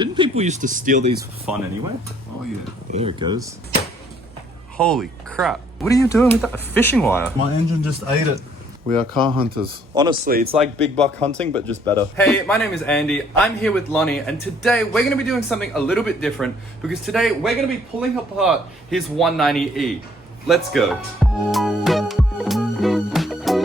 Didn't people used to steal these for fun anyway? Oh yeah. There it goes. Holy crap. What are you doing with that? A fishing wire? My engine just ate it. We are car hunters. Honestly, it's like big buck hunting, but just better. Hey, my name is Andy. I'm here with Lonnie, and today we're gonna be doing something a little bit different because today we're gonna be pulling apart his 190e. Let's go.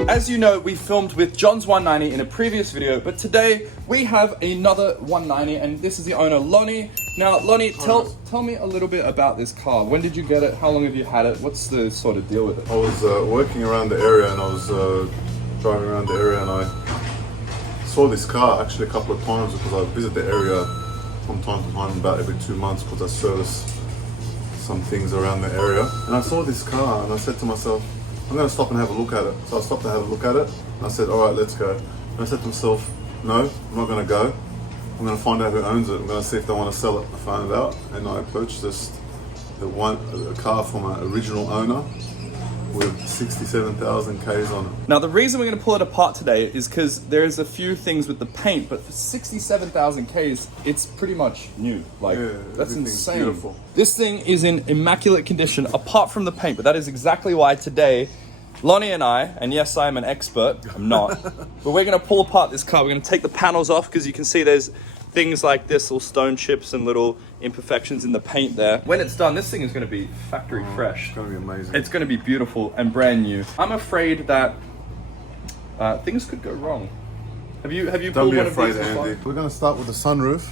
As you know, we filmed with John's 190 in a previous video, but today we have another 190, and this is the owner, Lonnie. Now, Lonnie, tell me a little bit about this car. When did you get it? How long have you had it? What's the sort of deal with it? I was working around the area and I was driving around the area and I saw this car actually a couple of times because I visit the area from time to time, about every 2 months, because I service some things around the area. And I saw this car and I said to myself, I'm going to stop and have a look at it. So I stopped to have a look at it and I said, all right, let's go. And I said to myself, no, I'm not going to go. I'm going to find out who owns it. I'm going to see if they want to sell it. I found out and I purchased a car from an original owner with 67,000 Ks on it. Now, the reason we're going to pull it apart today is because there's a few things with the paint, but for 67,000 Ks, it's pretty much new. Like, yeah, that's insane. Beautiful. This thing is in immaculate condition, apart from the paint, but that is exactly why today, Lonnie and I, and yes, I am an expert, I'm not, but we're going to pull apart this car. We're going to take the panels off because you can see there's things like this, little stone chips and little imperfections in the paint there. When it's done, this thing is going to be factory fresh. It's going to be amazing. It's going to be beautiful and brand new. I'm afraid that things could go wrong. Have you Don't pulled be one afraid, of these before? Andy. We're going to start with the sunroof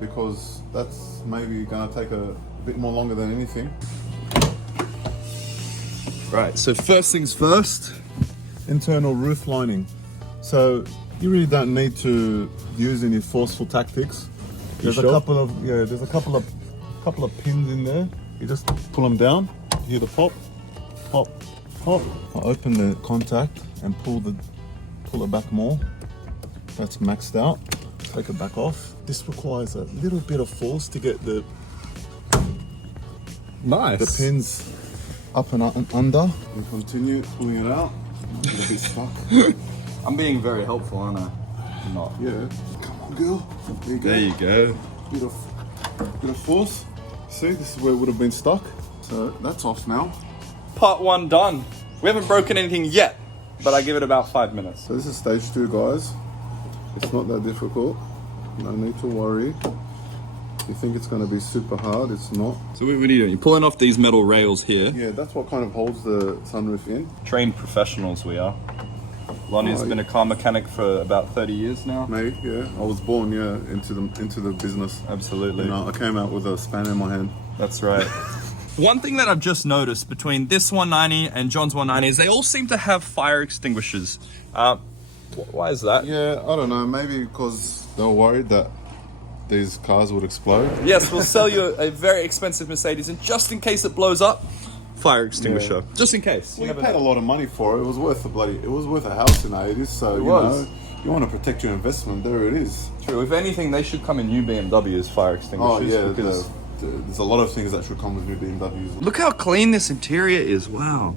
because that's maybe going to take a bit more longer than anything. Right, so first things first. Internal roof lining. So you really don't need to use any forceful tactics. There's sure? a couple of pins in there. You just pull them down. You hear the pop, pop, pop. I open the contact and pull it back more. That's maxed out. Take it back off. This requires a little bit of force to get the pins up and under. And continue pulling it out. It'll be stuck. I'm being very helpful, aren't I? I'm not. Yeah. Come on, girl. There you go. There you go. Bit of force. See, this is where it would have been stuck. So that's off now. Part 1 done. We haven't broken anything yet, but I give it about 5 minutes. So this is stage 2, guys. It's not that difficult. No need to worry. You think it's going to be super hard, it's not. So what are you doing? You're pulling off these metal rails here. Yeah, that's what kind of holds the sunroof in. Trained professionals we are. Lonnie's been a car mechanic for about 30 years now. Me, yeah. I was born, into the business. Absolutely. You know, I came out with a spanner in my hand. That's right. One thing that I've just noticed between this 190 and John's 190 is they all seem to have fire extinguishers. Why is that? Yeah, I don't know. Maybe because they were worried that these cars would explode. Yes, we'll sell you a very expensive Mercedes, and just in case it blows up, fire extinguisher. Yeah. Just in case. Well, you paid a lot of money for it. It was worth a house in the 80s. So you know, you want to protect your investment. There it is. True. If anything, they should come in new BMWs fire extinguishers. Oh yeah, because there's a lot of things that should come with new BMWs. Look how clean this interior is. Wow.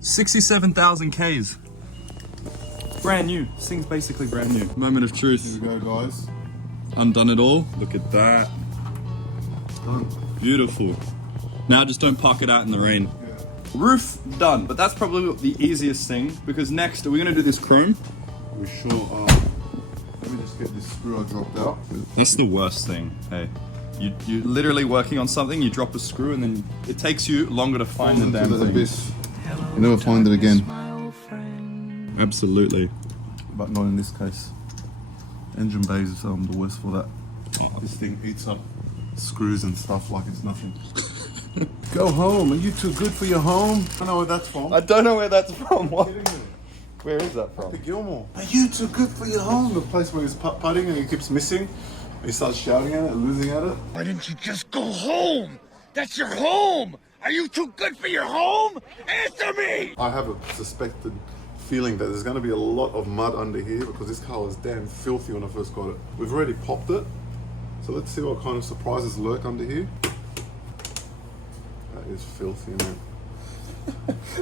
67,000 Ks. Brand new. This thing's basically brand new. Moment of truth. Here we go, guys. Undone it all. Look at that. Done. Beautiful. Now just don't park it out in the rain. Yeah. Roof done, but that's probably the easiest thing because next, are we gonna do this chrome? We sure are. Let me just get this screw I dropped out. That's the worst thing. Hey, you're literally working on something, you drop a screw and then it takes you longer to find the damn thing. Abyss. You never find it again. Absolutely. But not in this case. Engine bays is the worst for that. This thing eats up screws and stuff like it's nothing. Go home. Are you too good for your home? I don't know where that's from. I don't know where that's from. What? Where is that from? Gilmore. Are you too good for your home? The place where he's putting and he keeps missing. He starts shouting at it, losing at it. Why didn't you just go home? That's your home! Are you too good for your home? Answer me! I have a suspected feeling that there's going to be a lot of mud under here because this car was damn filthy when I first got it. We've already popped it. So let's see what kind of surprises lurk under here. That is filthy, man.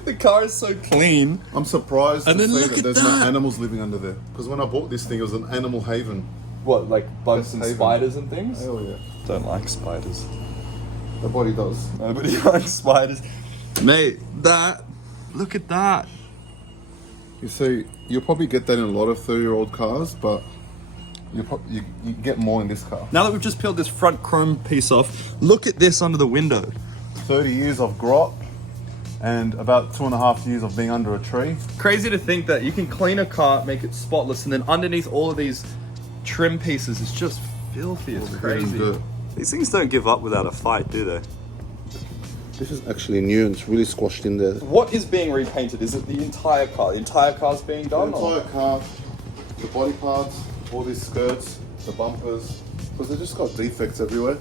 The car is so clean. I'm surprised And to then see look that at there's that. no animals living under there. Because when I bought this thing, it was an animal haven. What, like bugs Best and haven. spiders and things? Hell yeah. Don't like spiders. Nobody does. Nobody likes spiders. Mate, look at that. You see, you'll probably get that in a lot of 30-year-old cars, but you get more in this car. Now that we've just peeled this front chrome piece off, look at this under the window. 30 years of grot and about 2.5 years of being under a tree. Crazy to think that you can clean a car, make it spotless, and then underneath all of these trim pieces is just filthy. It's crazy. Dirt. These things don't give up without a fight, do they? This is actually new and it's really squashed in there. What is being repainted? Is it the entire car? The entire car's being done? The entire car, the body parts, all these skirts, the bumpers, because they just got defects everywhere.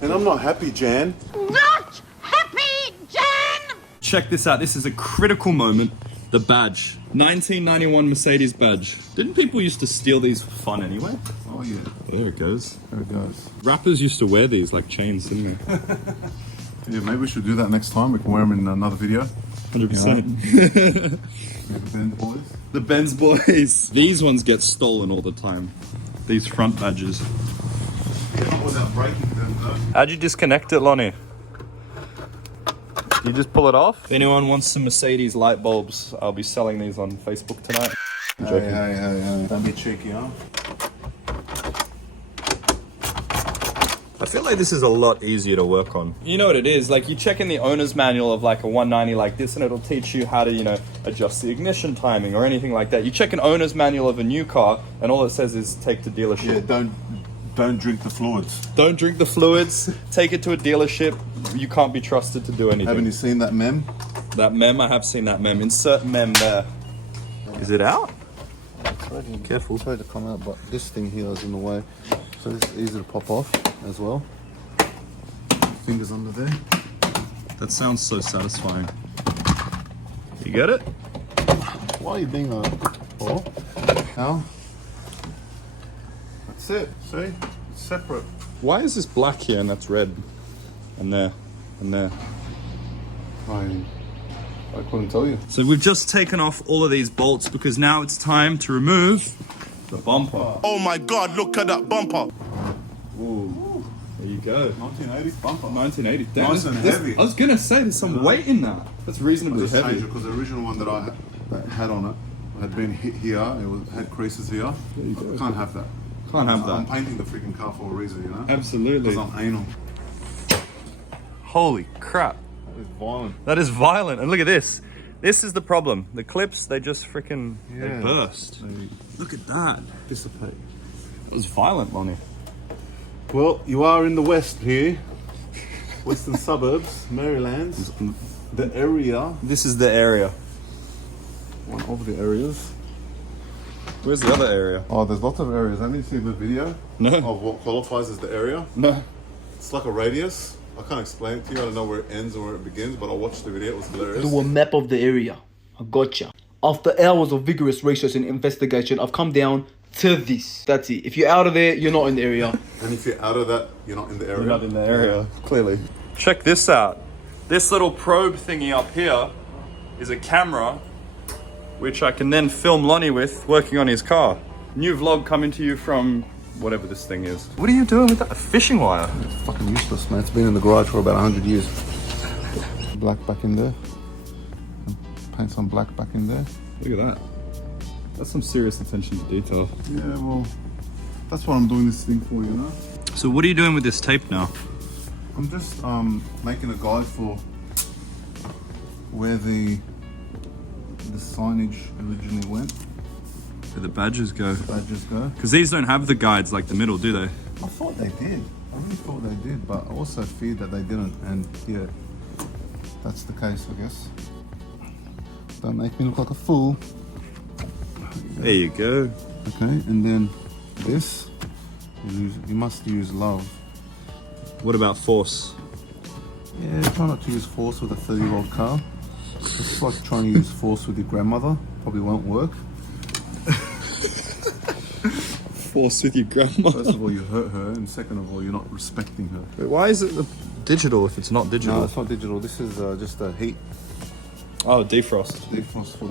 And I'm not happy, Jan. Not happy, Jan! Check this out. This is a critical moment. The badge. 1991 Mercedes badge. Didn't people used to steal these for fun anyway? Oh yeah, There it goes. there it goes. Rappers used to wear these like chains, didn't they? Yeah, maybe we should do that next time. We can wear them in another video. 100%. Maybe Benz boys. The Benz boys. These ones get stolen all the time. These front badges. Yeah, not without breaking them though. How'd you disconnect it, Lonnie? You just pull it off? If anyone wants some Mercedes light bulbs, I'll be selling these on Facebook tonight. Hey. Don't be cheeky, huh? I feel like this is a lot easier to work on. You know what it is, like you check in the owner's manual of like a 190 like this and it'll teach you how to, you know, adjust the ignition timing or anything like that. You check an owner's manual of a new car and all it says is take to dealership. Yeah, don't drink the fluids. Don't drink the fluids, take it to a dealership. You can't be trusted to do anything. Haven't you seen that mem? That mem, I have seen that mem. Insert mem there. Is it out? It's ready. Careful. It's ready to come out, but this thing here is in the way. So it's easy to pop off as well. Fingers under there. That sounds so satisfying. You get it? Why are you being a oh? Now. That's it. See? It's separate. Why is this black here and that's red? And there. And there. I couldn't tell you. So we've just taken off all of these bolts because now it's time to remove the bumper. Oh my God, look at that bumper. Ooh. There you go. 1980s bumper. 1980. Damn, Nice and this- heavy. I was gonna say there's some weight in that. That's I reasonably just heavy. changed it because the original one that I had on it had been hit here. It had creases here. you go. I can't have that. Can't have I'm that. painting the freaking car for a reason, you know? Absolutely. Because I'm anal. Holy crap. That is violent. That is violent. And look at this. This is the problem. The clips, they just freaking they Yeah. burst. They Look at that. dissipate. It was violent, Lonnie. Well, you are in the west here. Western suburbs, Maryland. The area, This is the area. one of the areas. Where's the other area? Oh, there's lots of areas. Have you seen the video No. of what qualifies as the area? No. It's like a radius. I can't explain it to you. I don't know where it ends or where it begins, but I watched the video. It was hilarious. Do a map of the area. I gotcha. After hours of vigorous research and investigation, I've come down to this. That's it. If you're out of there, you're not in the area. And if you're out of that, you're not in the area. You're not in the area, clearly. Check this out. This little probe thingy up here is a camera which I can then film Lonnie with working on his car. New vlog coming to you from whatever this thing is. What are you doing with that? A fishing wire? It's fucking useless, man. It's been in the garage for about 100 years. Black back in there. Paint some black back in there. Look at that. That's some serious attention to detail. Yeah, well, that's what I'm doing this thing for, you know? So what are you doing with this tape now? I'm just making a guide for where the signage originally went. Where the badges go. Badges go. Because these don't have the guides like the middle, do they? I thought they did. I really thought they did, but I also feared that they didn't. And yeah, that's the case, I guess. Don't make me look like a fool. There you go. Okay, and then this, you must use love. What about force? Yeah, try not to use force with a 30-year-old car. It's like trying to use force with your grandmother. Probably won't work. Force with your grandma. First of all, you hurt her, and second of all, you're not respecting her. Wait, why is it digital if it's not digital? No, it's not digital. This is just a heat Oh, defrost. defrost for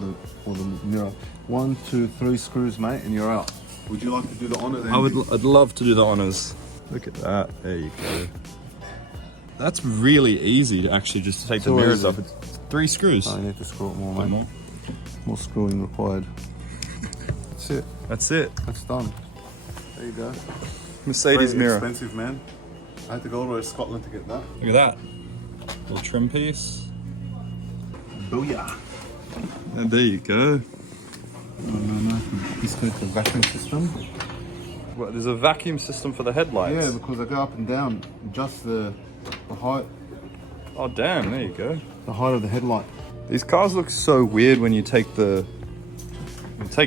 the mirror. 1, 2, 3 screws, mate, and you're out. Would you like to do the honours? I'd love to do the honors. Look at that. There you go. That's really easy to actually just take the So mirrors easy. off. It's 3 screws. I need to screw it more, One mate. more. More screwing required. That's it. That's it. That's done. There you go. Mercedes Very mirror. expensive, man. I had to go all the way to Scotland to get that. Look at that. Little trim piece. Booyah. And there you go. No. This goes the vacuum system. What, there's a vacuum system for the headlights? Yeah, because I go up and down, adjust the height Oh damn, there you go. of the headlight. These cars look so weird when you take the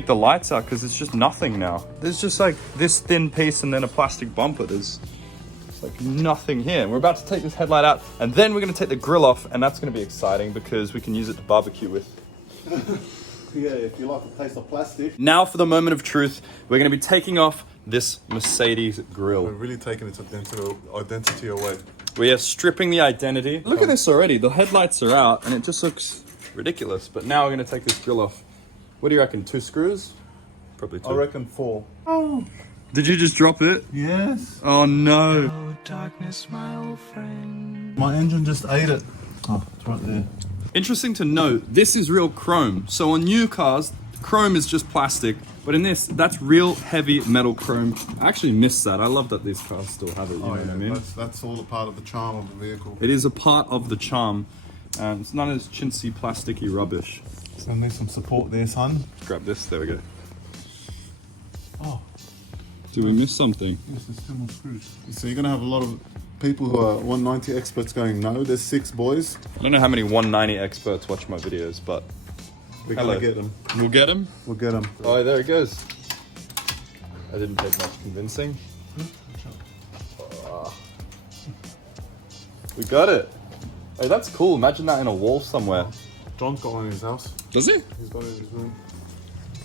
lights out because it's just nothing now. There's just like this thin piece and then a plastic bumper. There's like nothing here. We're about to take this headlight out and then we're going to take the grill off, and that's going to be exciting because we can use it to barbecue with. Yeah, if you like the taste of plastic. Now for the moment of truth, we're going to be taking off this Mercedes We're grill. really taking its identity away. We are stripping the identity. Look at this already. The headlights are out and it just looks ridiculous. But now we're going to take this grill off. What do you reckon? 2 screws? Probably 2. I reckon 4. Did you just drop it? Yes. Oh no. My engine just ate it. Oh, it's right there. Interesting to note, this is real chrome. So on new cars, chrome is just plastic. But in this, that's real heavy metal chrome. I actually miss that. I love that these cars still have it, you know what I mean? That's all a part of the charm of the vehicle. It is a part of the charm. It's none of this chintzy, plasticky rubbish. So I need some support there, son. Grab this, there we go. Oh, Did we miss something? yes, there's 2 more screws. So you're going to have a lot of people who are 190 experts going, no, there's 6 boys. I don't know how many 190 experts watch my videos, but We're hello. going to get them. We'll get them. We'll get them. Oh, there it goes. I didn't take much convincing. We got it. Hey, that's cool. Imagine that in a wall somewhere. John's got one in his house. Does he? He's got it in his room.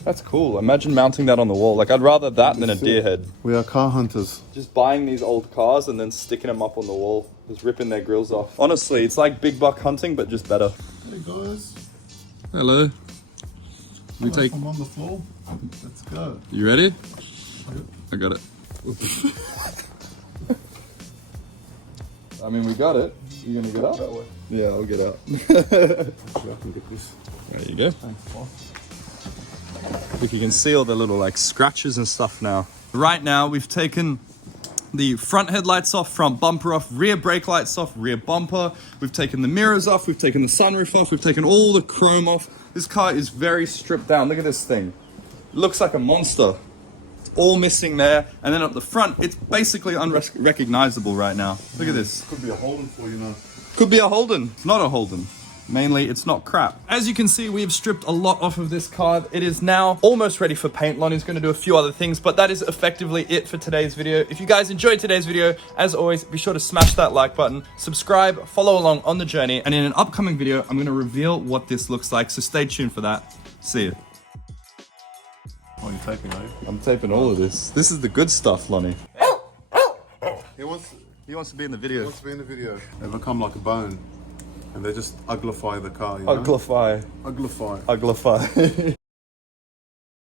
That's cool. Imagine mounting that on the wall. Like, I'd rather that than a deer head. We are car hunters. Just buying these old cars and then sticking them up on the wall. Just ripping their grills off. Honestly, it's like big buck hunting, but just better. Hey guys. Hello. We take... I'm on the floor. Let's go. You ready? I got it. I mean, we got it. You gonna get up? That way. Yeah, I'll get up. Actually, I can get this. There you go. Thanks, boss. If you can see all the little like scratches and stuff now. Right now, we've taken the front headlights off, front bumper off, rear brake lights off, rear bumper. We've taken the mirrors off, we've taken the sunroof off, we've taken all the chrome off. This car is very stripped down. Look at this thing. It looks like a monster. It's all missing there. And then up the front, it's basically unrecognizable right now. Look at this. Could be a Holden for you know. Could be a Holden. It's not a Holden. Mainly, it's not crap. As you can see, we've stripped a lot off of this car. It is now almost ready for paint. Lonnie's going to do a few other things, but that is effectively it for today's video. If you guys enjoyed today's video, as always, be sure to smash that like button, subscribe, follow along on the journey, and in an upcoming video, I'm going to reveal what this looks like, so stay tuned for that. See you. Oh, you're taping, eh? I'm taping all of this. This is the good stuff, Lonnie. He wants to be in the video. to be in the video. They become like a bone. And they just uglify the car, you know? Uglify. Uglify. Uglify.